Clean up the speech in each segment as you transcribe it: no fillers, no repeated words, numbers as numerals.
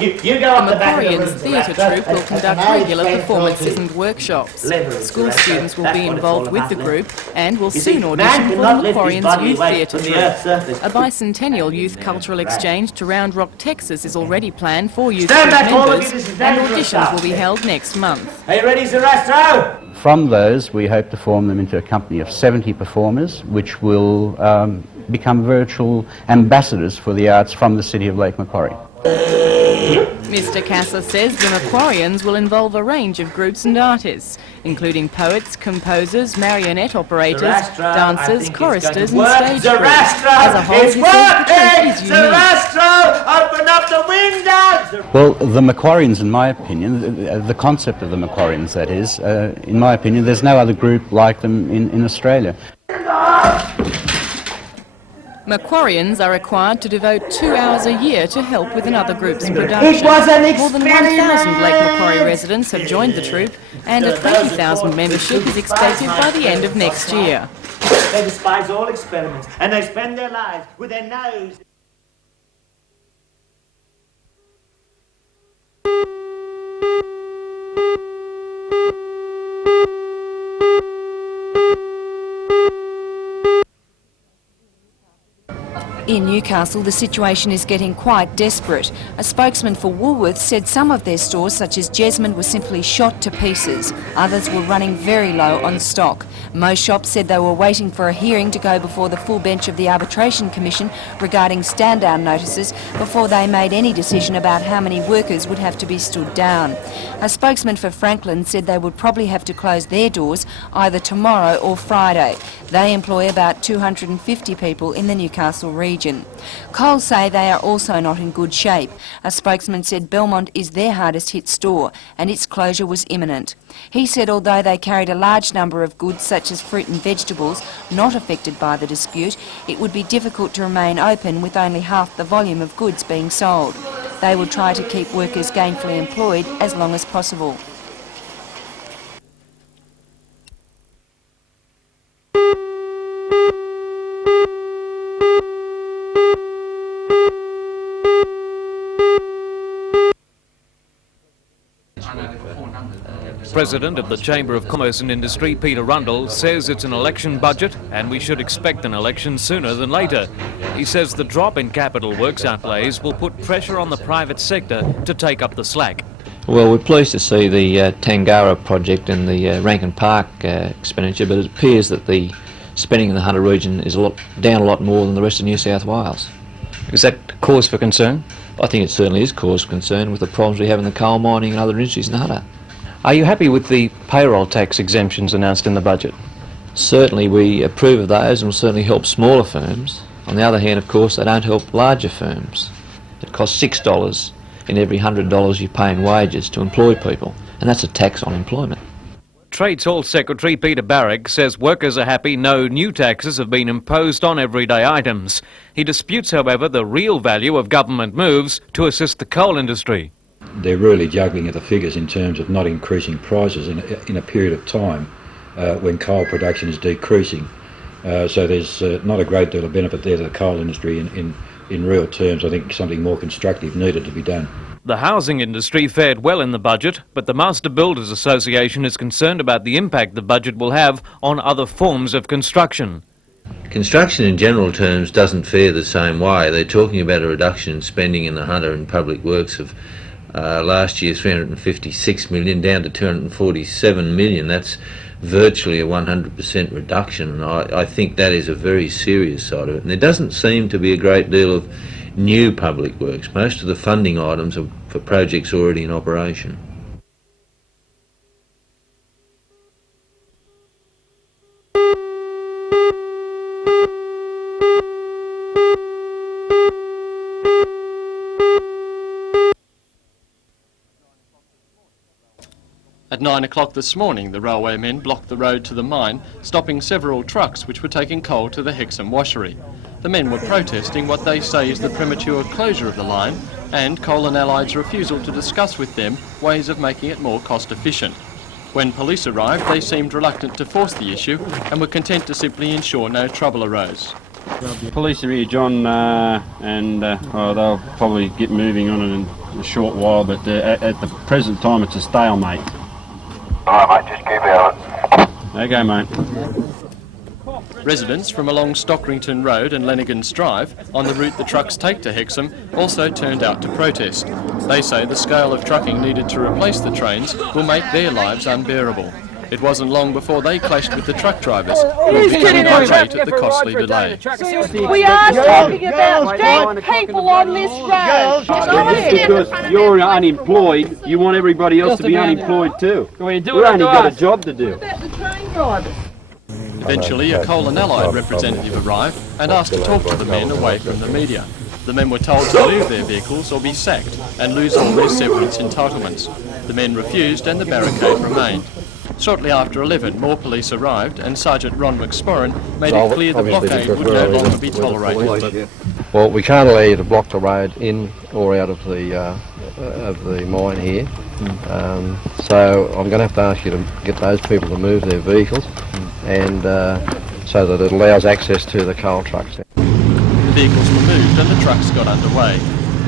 You go up the back of the room. Macquarien's theatre troupe will conduct regular performances and workshops. School students will be involved with the group and will soon audition for the Macquarien's Youth Theatre troupe. A bicentennial youth cultural exchange to Round Rock, Texas is already planned for youth group members, and auditions will be held next month. Are you ready, Zerastro? From those, we hope to form them into a company of 70 performers, which will become virtual ambassadors for the arts from the city of Lake Macquarie. Mr. Casa says the Macquarians will involve a range of groups and artists, including poets, composers, marionette operators, dancers, choristers and stage crew. As a whole, he says the troupe is unique. Open up the windows! Well, the Macquarians, in my opinion, the concept of the Macquarians, that is, in my opinion, there's no other group like them in Australia. Macquarians are required to devote 2 hours a year to help with another group's production. It was an More than 1,000 Lake Macquarie residents have joined the troupe, and a 20,000 membership is expected by the end of next year. They despise all experiments, and they spend their lives with their nose. In Newcastle, the situation is getting quite desperate. A spokesman for Woolworths said some of their stores, such as Jesmond, were simply shot to pieces. Others were running very low on stock. Most shops said they were waiting for a hearing to go before the full bench of the Arbitration Commission regarding stand-down notices before they made any decision about how many workers would have to be stood down. A spokesman for Franklin said they would probably have to close their doors either tomorrow or Friday. They employ about 250 people in the Newcastle region. Coles say they are also not in good shape. A spokesman said Belmont is their hardest hit store and its closure was imminent. He said although they carried a large number of goods such as fruit and vegetables not affected by the dispute, it would be difficult to remain open with only half the volume of goods being sold. They will try to keep workers gainfully employed as long as possible. President of the Chamber of Commerce and Industry, Peter Rundle, says it's an election budget and we should expect an election sooner than later. He says the drop in capital works outlays will put pressure on the private sector to take up the slack. Well, we're pleased to see the Tangara project and the Rankin Park expenditure, but it appears that the spending in the Hunter region is down a lot more than the rest of New South Wales. Is that cause for concern? I think it certainly is cause for concern with the problems we have in the coal mining and other industries in Hunter. Are you happy with the payroll tax exemptions announced in the budget? Certainly we approve of those and will certainly help smaller firms. On the other hand, of course, they don't help larger firms. It costs $6 in every $100 you pay in wages to employ people, and that's a tax on employment. Trades Hall Secretary Peter Barrick says workers are happy no new taxes have been imposed on everyday items. He disputes, however, the real value of government moves to assist the coal industry. They're really juggling at the figures in terms of not increasing prices in a period of time when coal production is decreasing. So there's not a great deal of benefit there to the coal industry in real terms. I think something more constructive needed to be done. The housing industry fared well in the budget, but the Master Builders Association is concerned about the impact the budget will have on other forms of construction. Construction in general terms doesn't fare the same way. They're talking about a reduction in spending in the Hunter and Public Works of last year 356 million down to 247 million. That's virtually a 100% reduction, and I think that is a very serious side of it. And there doesn't seem to be a great deal of new public works. Most of the funding items are for projects already in operation. At 9 o'clock this morning, the railway men blocked the road to the mine, stopping several trucks which were taking coal to the Hexham washery. The men were protesting what they say is the premature closure of the line and Coal and Allied's refusal to discuss with them ways of making it more cost efficient. When police arrived, they seemed reluctant to force the issue and were content to simply ensure no trouble arose. Police are here, John, and they'll probably get moving on it in a short while, but at the present time it's a stalemate. All right, mate, just keep out. Okay, mate. Residents from along Stockrington Road and Lenigan's Drive, on the route the trucks take to Hexham, also turned out to protest. They say the scale of trucking needed to replace the trains will make their lives unbearable. It wasn't long before they clashed with the truck drivers, who were becoming irate at the costly delay. We are talking about dead people on this road. Because you're unemployed, you want everybody else to be unemployed too. We've only got a job to do. Eventually, a Coal and Allied representative arrived and asked to talk to the men away from the media. The men were told to leave their vehicles or be sacked and lose all their severance entitlements. The men refused and the barricade remained. Shortly after 11, more police arrived and Sergeant Ron McSporran made it clear the blockade would no longer be tolerated. Well, we can't allow you to block the road in or out of the mine here. So I'm going to have to ask you to get those people to move their vehicles, and so that it allows access to the coal trucks. The vehicles were moved and the trucks got underway.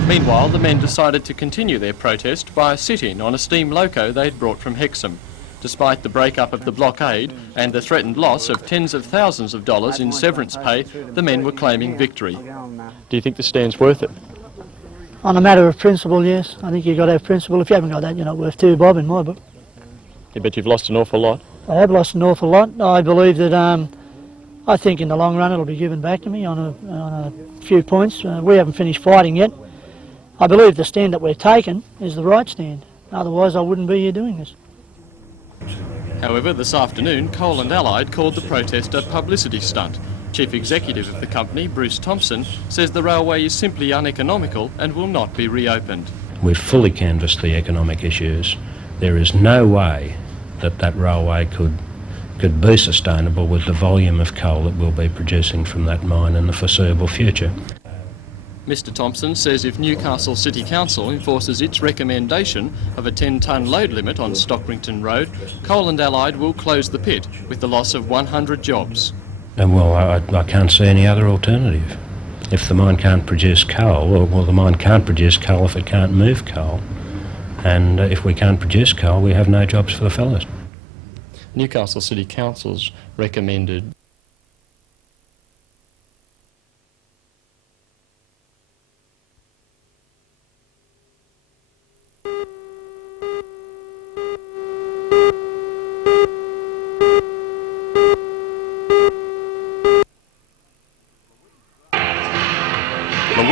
Meanwhile, the men decided to continue their protest by a sit-in on a steam loco they'd brought from Hexham. Despite the break-up of the blockade and the threatened loss of tens of thousands of dollars in severance pay, the men were claiming victory. Do you think the stand's worth it? On a matter of principle, yes. I think you've got to have principle. If you haven't got that, you're not worth two bob in my book. Yeah, but you've lost an awful lot. I have lost an awful lot. I believe that I think in the long run it'll be given back to me on a few points. We haven't finished fighting yet. I believe the stand that we're taking is the right stand. Otherwise I wouldn't be here doing this. However, this afternoon, Coal and Allied called the protest a publicity stunt. Chief Executive of the company, Bruce Thompson, says the railway is simply uneconomical and will not be reopened. We've fully canvassed the economic issues. There is no way that that railway could be sustainable with the volume of coal that we'll be producing from that mine in the foreseeable future. Mr Thompson says if Newcastle City Council enforces its recommendation of a 10-tonne load limit on Stockrington Road, Coal and Allied will close the pit with the loss of 100 jobs. And well, I can't see any other alternative. If the mine can't produce coal, well, the mine can't produce coal if it can't move coal. And if we can't produce coal, we have no jobs for the fellows. Newcastle City Council's recommended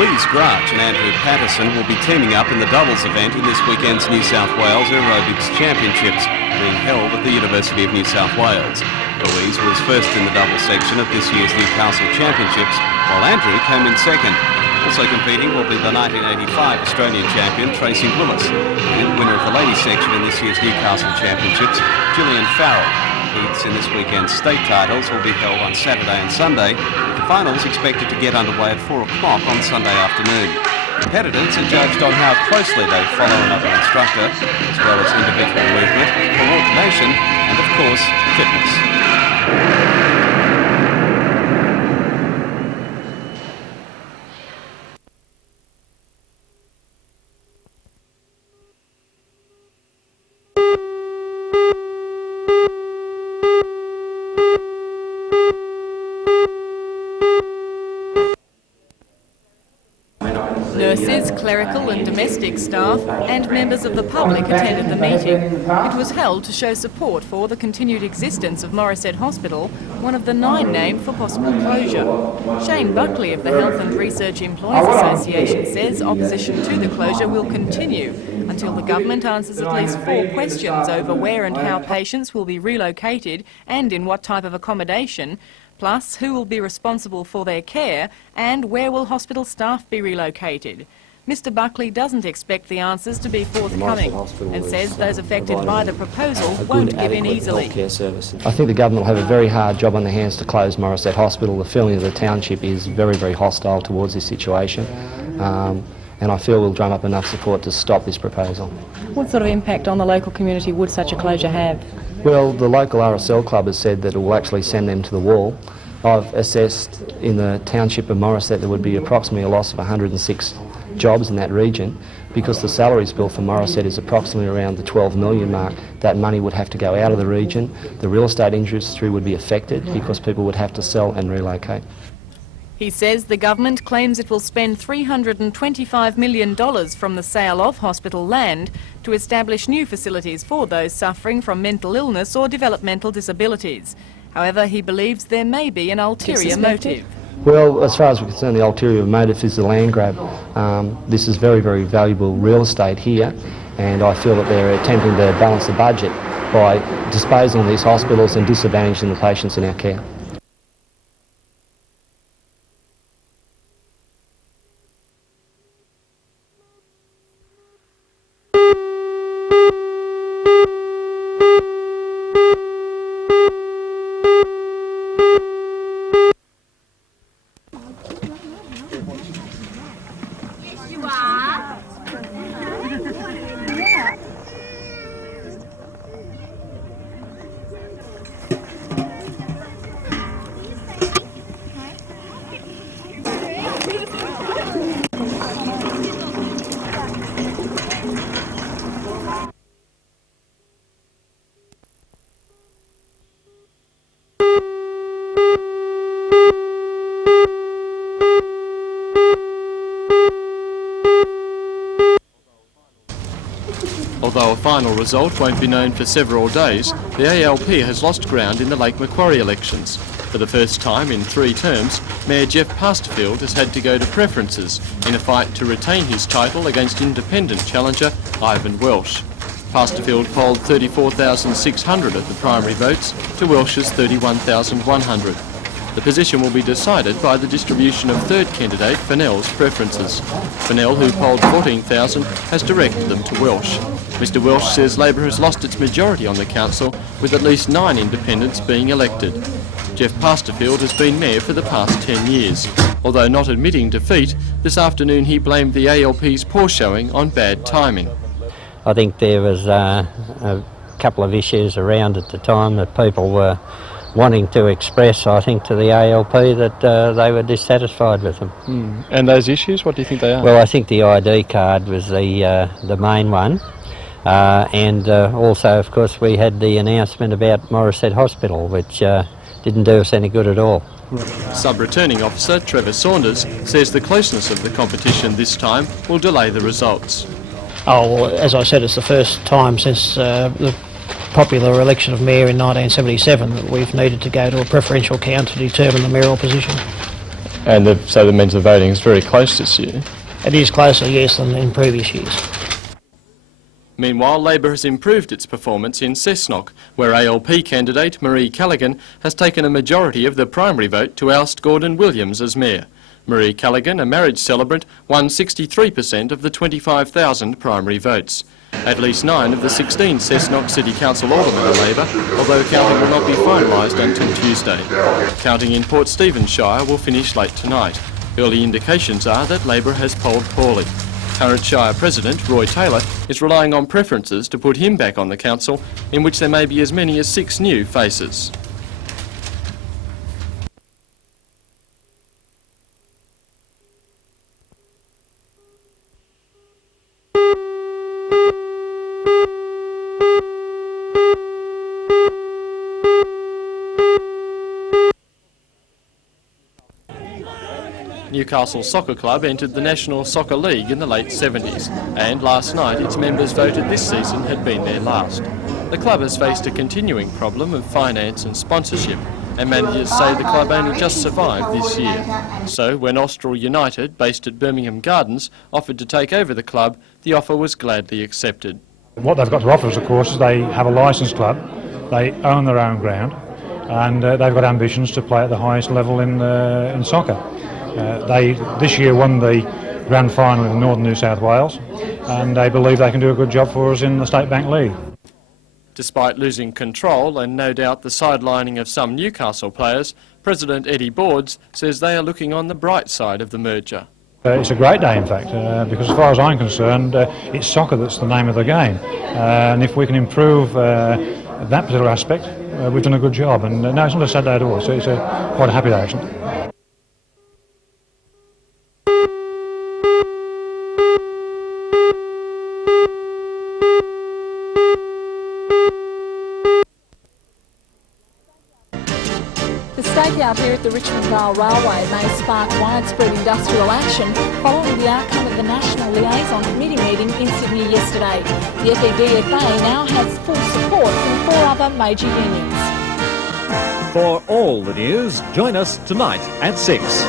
Louise Grach and Andrew Patterson will be teaming up in the doubles event in this weekend's New South Wales Aerobics Championships being held at the University of New South Wales. Louise was first in the doubles section of this year's Newcastle Championships, while Andrew came in second. Also competing will be the 1985 Australian champion Tracy Willis and winner of the ladies section in this year's Newcastle Championships, Gillian Farrell. Heats in this weekend's state titles will be held on Saturday and Sunday, with the finals expected to get underway at 4 o'clock on Sunday afternoon. Competitors are judged on how closely they follow another instructor, as well as individual movement, coordination, and of course, fitness. Nurses, clerical and domestic staff and members of the public attended the meeting. It was held to show support for the continued existence of Morisset Hospital, one of the 9 named for possible closure. Shane Buckley of the Health and Research Employees Association says opposition to the closure will continue until the government answers at least 4 questions over where and how patients will be relocated and in what type of accommodation, plus who will be responsible for their care and where will hospital staff be relocated. Mr Buckley doesn't expect the answers to be forthcoming and says those affected by the proposal won't give in easily. I think the government will have a very hard job on their hands to close Morisset Hospital. The feeling of the township is very, very hostile towards this situation, and I feel we'll drum up enough support to stop this proposal. What sort of impact on the local community would such a closure have? Well, the local RSL club has said that it will actually send them to the wall. I've assessed in the township of Morisset there would be approximately a loss of 106 jobs in that region. Because the salaries bill for Morisset is approximately around the 12 million mark, that money would have to go out of the region. The real estate industry would be affected because people would have to sell and relocate. He says the government claims it will spend $325 million from the sale of hospital land to establish new facilities for those suffering from mental illness or developmental disabilities. However, he believes there may be an ulterior motive. Well, as far as we're concerned, the ulterior motive is the land grab. This is very, very valuable real estate here, and I feel that they're attempting to balance the budget by disposing of these hospitals and disadvantaging the patients in our care. Although a final result won't be known for several days, the ALP has lost ground in the Lake Macquarie elections. For the first time in 3 terms, Mayor Jeff Pasterfield has had to go to preferences in a fight to retain his title against independent challenger Ivan Welsh. Pasterfield polled 34,600 of the primary votes to Welsh's 31,100. The position will be decided by the distribution of third candidate Fennell's preferences. Fennell, who polled 14,000, has directed them to Welsh. Mr Welsh says Labor has lost its majority on the council, with at least 9 independents being elected. Jeff Pasterfield has been mayor for the past 10 years. Although not admitting defeat, this afternoon he blamed the ALP's poor showing on bad timing. I think there was a couple of issues around at the time that people were wanting to express, I think, to the ALP that they were dissatisfied with them. And those issues, what do you think they are? Well, I think the ID card was the main one. And also, of course, we had the announcement about Morisset Hospital, which didn't do us any good at all. Sub-returning officer Trevor Saunders says the closeness of the competition this time will delay the results. Oh, well, as I said, it's the first time since the popular election of mayor in 1977 that we've needed to go to a preferential count to determine the mayoral position. And so that means the voting is very close this year? It is closer, yes, than in previous years. Meanwhile, Labor has improved its performance in Cessnock, where ALP candidate Marie Callaghan has taken a majority of the primary vote to oust Gordon Williams as mayor. Marie Callaghan, a marriage celebrant, won 63% of the 25,000 primary votes. At least 9 of the 16 Cessnock City Council aldermen are Labor, although counting will not be finalised until Tuesday. Counting in Port Stephens Shire will finish late tonight. Early indications are that Labor has polled poorly. Current Shire President Roy Taylor is relying on preferences to put him back on the council, in which there may be as many as 6 new faces. Newcastle Soccer Club entered the National Soccer League in the late 70s, and last night its members voted this season had been their last. The club has faced a continuing problem of finance and sponsorship, and managers say the club only just survived this year. So when Austral United, based at Birmingham Gardens, offered to take over the club, the offer was gladly accepted. What they've got to offer us, of course, is they have a licensed club, they own their own ground, and they've got ambitions to play at the highest level in soccer. They this year won the grand final in Northern New South Wales, and they believe they can do a good job for us in the State Bank League. Despite losing control and no doubt the sidelining of some Newcastle players, President Eddie Boards says they are looking on the bright side of the merger. It's a great day, in fact, because as far as I'm concerned, it's soccer that's the name of the game. And if we can improve that particular aspect, we've done a good job. And no, it's not a sad day at all. So it's quite a happy day, actually. The stakeout here at the Richmond Vale Railway may spark widespread industrial action following the outcome of the National Liaison Committee meeting in Sydney yesterday. The FEDFA now has full support from 4 other major unions. For all the news, join us tonight at 6.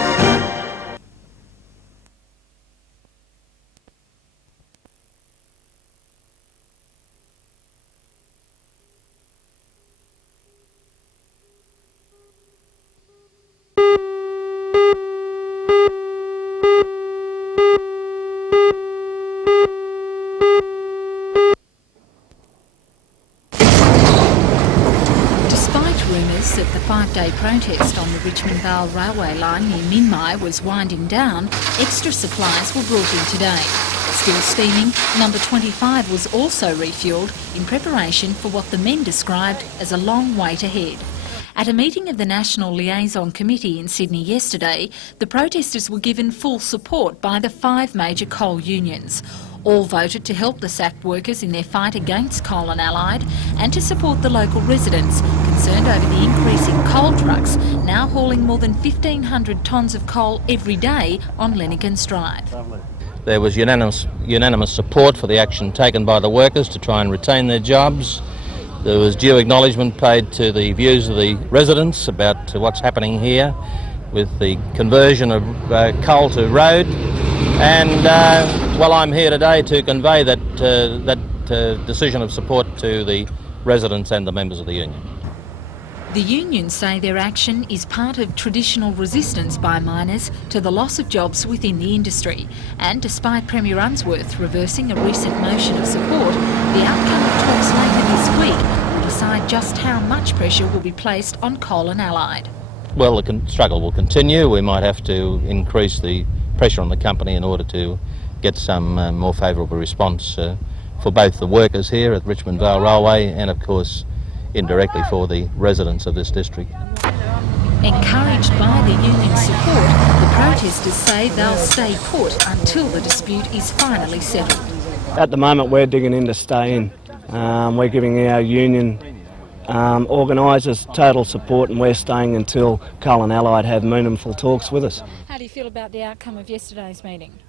That the 5-day protest on the Richmond Vale Railway line near Minmai was winding down, extra supplies were brought in today. Still steaming, number 25 was also refuelled in preparation for what the men described as a long wait ahead. At a meeting of the National Liaison Committee in Sydney yesterday, the protesters were given full support by the 5 major coal unions. All voted to help the sacked workers in their fight against coal and allied and to support the local residents concerned over the increasing coal trucks now hauling more than 1,500 tonnes of coal every day on Lennigans Drive. There was unanimous support for the action taken by the workers to try and retain their jobs. There was due acknowledgement paid to the views of the residents about what's happening here with the conversion of coal to road. And well, I'm here today to convey that decision of support to the residents and the members of the union. The unions say their action is part of traditional resistance by miners to the loss of jobs within the industry. And despite Premier Unsworth reversing a recent motion of support, the outcome of talks later this week will decide just how much pressure will be placed on coal and allied. Well, the struggle will continue. We might have to increase the pressure on the company in order to get some more favourable response for both the workers here at Richmond Vale Railway and, of course, indirectly for the residents of this district. Encouraged by the union support, the protesters say they'll stay put until the dispute is finally settled. At the moment we're digging in to stay in. We're giving our union organisers total support and we're staying until Coal and Allied have meaningful talks with us. How do you feel about the outcome of yesterday's meeting?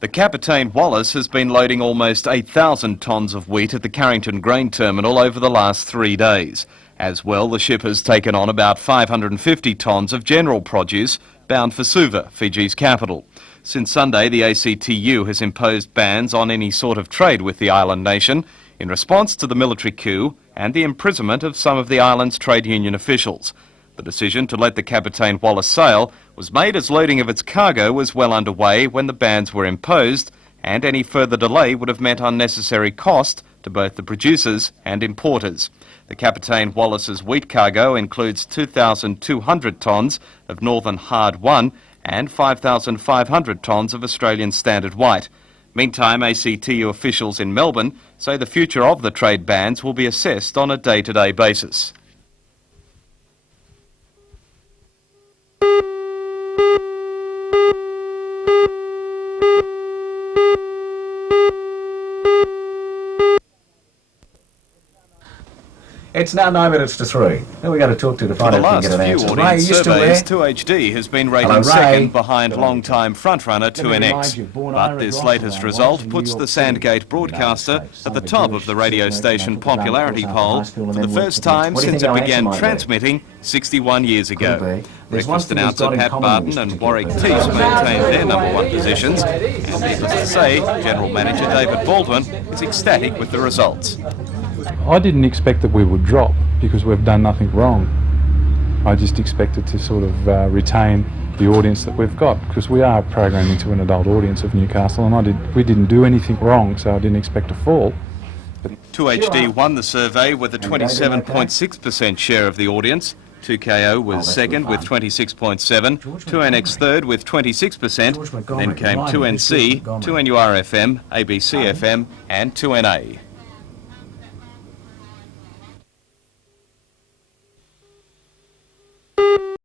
The Captain Wallace has been loading almost 8,000 tonnes of wheat at the Carrington grain terminal over the last 3 days. As well, the ship has taken on about 550 tonnes of general produce bound for Suva, Fiji's capital. Since Sunday, the ACTU has imposed bans on any sort of trade with the island nation in response to the military coup and the imprisonment of some of the island's trade union officials. The decision to let the Captain Wallace sail was made as loading of its cargo was well underway when the bans were imposed, and any further delay would have meant unnecessary cost to both the producers and importers. The Captain Wallace's wheat cargo includes 2,200 tonnes of Northern Hard 1 and 5,500 tonnes of Australian Standard White. Meantime, ACTU officials in Melbourne say the future of the trade bans will be assessed on a day-to-day basis. It's now 9 minutes to 3. Then we're going to talk to the final For the thing and get an last answer. few Ray, audience you still surveys, there? 2HD has been rating Hello, Ray. second behind long-time frontrunner 2NX. born But Ira this Gross latest around result Washington, puts New the York Sandgate broadcaster at the top of the radio station popularity poll for the first time What do you since think it our began answer might be? transmitting 61 years ago. There's one Breakfast thing we've announcer got in Pat common Barton with and Mr. Warwick Cooper. Teese maintain their #1 positions, and needless to say, General Manager David Baldwin is ecstatic with the results. I didn't expect that we would drop because we've done nothing wrong. I just expected to sort of retain the audience that we've got, because we are programming to an adult audience of Newcastle, and we didn't do anything wrong, so I didn't expect to fall. 2HD won the survey with a 27.6% share of the audience. 2KO was second with 26.7, 2NX third with 26%, then came 2NC, 2NURFM, ABC FM and 2NA.